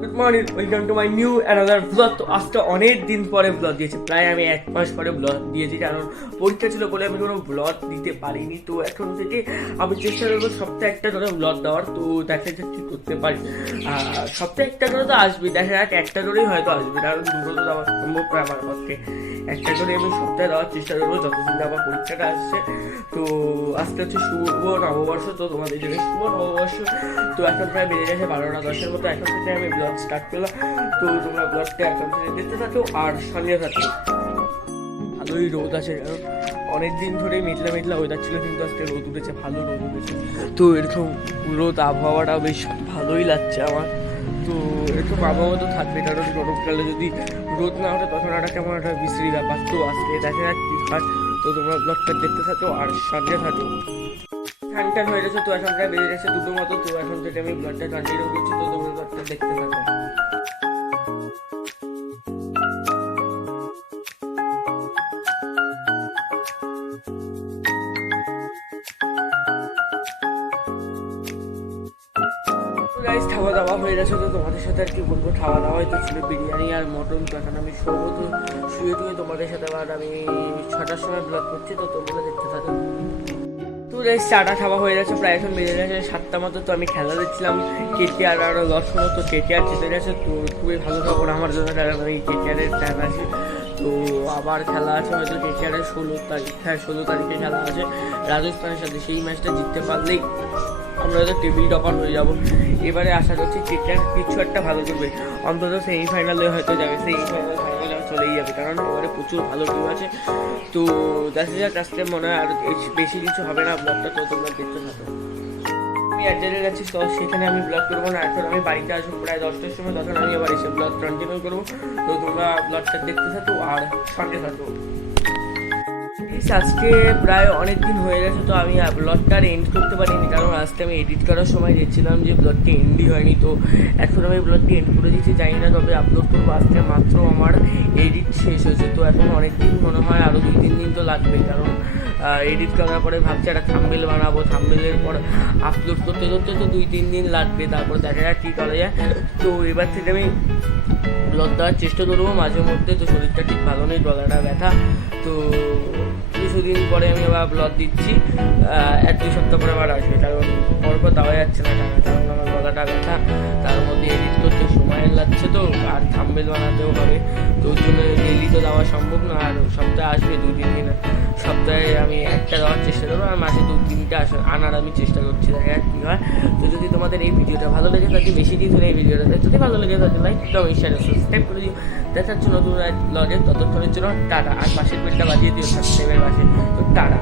Good morning, welcome to my new another blog. তো আজকে অনেক দিন পরে ব্লগ দিয়েছি, প্রায় আমি 1 মাস পরে ব্লগ দিয়েছি, কারণ পরীক্ষা ছিল বলে আমি কোনো ব্লগ দিতে পারিনি। তো এখন থেকে আমি চেষ্টা করবো সপ্তাহে একটা করে ব্লগ দেওয়ার। তো দেখা যাক কী করতে পারি। সপ্তাহে একটা করে তো আসবে, দেখা যাক একটা করেই হয়তো আসবে, কারণ দুটো তো দেওয়া সম্ভব নয় আমার পক্ষে। একটা করে আমি সপ্তাহে দেওয়ার চেষ্টা করবো যতদিন আমার পরীক্ষাটা আসছে। তো আজকে হচ্ছে শুভ নববর্ষ, তো তোমাদের জন্য শুভ নববর্ষ। তো এখন প্রায় বেড়ে গেছে 12টা 10-এর মতো। এখন থেকে আমি ব্লগ স্টার্ট করলাম। তো তোমরা ব্লগটা এখন থেকে দেখতে থাকো আর সঙ্গে থাকো। ভালোই রোদ আছে, কারণ অনেকদিন ধরে মেঘলা মেঘলা ওয়েদার ছিল, কিন্তু আজকে রোদ উঠেছে, ভালো রোদ উঠেছে। তো এরকম রোদ আবহাওয়াটা বেশ ভালোই লাগছে আমার। তো এরকম আবহাওয়া তো থাকবে, কারণ গরমকালে যদি রোদ না ওঠে তখন একটা কেমন একটা বিশ্রী ব্যাপার। তো আজকে দেখা যাক কী হয়। তো তোমরা ব্লগটা দেখতে থাকো আর সঙ্গে থাকো। ঠান্ডা হয়ে গেছে, তো এখন প্রায় বেজে গেছে 2টো মতো। তো এখন থেকে আমি ব্লগটা কন্টিনিউ করছি, তো তোমরা ব্লগটা দেখতে থাকো। গাইস, খাওয়া দাওয়া হয়ে গেছে। তো তোমাদের সাথে আর কি বলবো, খাওয়া দাওয়া হয়তো ছিল বিরিয়ানি আর মটন। তো এখন আমি শোবো, তো শুয়ে টুয়ে তোমাদের সাথে আবার আমি 6টার সময় ব্লগ করছি। তো তোমরা দেখতে থাকো। তো গাইস, চাটা খাওয়া হয়ে গেছে, প্রায় এখন বেজে গেছে 7টা মতো। তো আমি খেলা দেখছিলাম KKR আর লক্ষ্মণ। তো KKR জিতে গেছে, তো খুবই ভালো খবর আমার জন্য, কারণ আমি KKR-এর ফ্যান আছি। তো আবার খেলা আছে হয়তো KKR-এর 16 তারিখে খেলা আছে রাজস্থানের সাথে। সেই ম্যাচটা জিততে পারলেই আমরা হয়তো টেবিল টপার হয়ে যাবো। এবারে আশা করছি KKR কিছু একটা ভালো করবে, অন্তত সেমিফাইনালে হয়তো যাবে, ফাইনালে চলেই যাবে, কারণ এবারে প্রচুর ভালো টিম আছে। তো দেখা যাক, আজকে মনে হয় আর বেশি কিছু হবে না ব্লগটা। তো তোমরা দেখতে থাকো। আমি এক জায়গায় যাচ্ছি, তো সেখানে আমি ব্লগ করবো না। এখন আমি বাড়িতে আসবো প্রায় 10টার সময়, তখন আমি আবার এসে ব্লগ কন্টিনিউ করবো। তো তোমরা ব্লগটা দেখতে থাকো আর সঙ্গে থাকো। আজকে প্রায় অনেক দিন হয়ে গেছে, তো আমি ব্লগটা আর এন্ড করতে পারিনি, কারণ আজকে আমি এডিট করার সময় দেখছিলাম যে ব্লগটি এন্ডই হয়নি। তো এখন আমি ব্লগটি এন্ড করে দিচ্ছি, জানি না কবে আপলোড করবো। আজকে মাত্র আমার এডিট শেষ হয়েছে। তো এখন অনেক দিন, মনে হয় আরও 2-3 দিন তো লাগবে, কারণ এডিট করার পরে ভাবছি একটা থাম্বনেল বানাবো। থাম্বনেলের পর আপলোড করতে করতে তো 2-3 দিন লাগবে, তারপর দেখা যাক কী করা যায়। তো এবার থেকে আমি ব্লগ দেওয়ার চেষ্টা করবো মাঝে মধ্যে। তো শরীরটা ঠিক ভালো নেই, গলাটা ব্যথা। তো কিছুদিন পরে আমি আবার ব্লগ দিচ্ছি, 1-2 সপ্তাহ পরে আবার আসবে, কারণ পরপর দেওয়া যাচ্ছে না টানা, কারণ আমার গলাটা ব্যথা, তার মধ্যে এডিট করতে সময় লাগছে। তো আর থাম্বনেল বানাতেও হবে, তো ওর জন্য ডেলি তো দেওয়া সম্ভব না। আর সপ্তাহে আসবে 2-3 দিন, সপ্তাহে আমি একটা দেওয়ার চেষ্টা করবো, আর মাসে 2-3টা আনার আমি চেষ্টা করছি, দেখা যাক কী হয়। তো যদি তোমাদের এই ভিডিওটা ভালো লেগে থাকে, বেশি দিন ধরে এই ভিডিওটা যদি ভালো লেগে থাকে, লাইক কমেন্ট শেয়ার সাবস্ক্রাইব করে দিও। দেখার জন্য নতুন ব্লগে, ততক্ষণের জন্য টাটা। আর পাশের বেলটা বাজিয়ে দিও সাবস্ক্রাইবের পাশে। তো টাটা।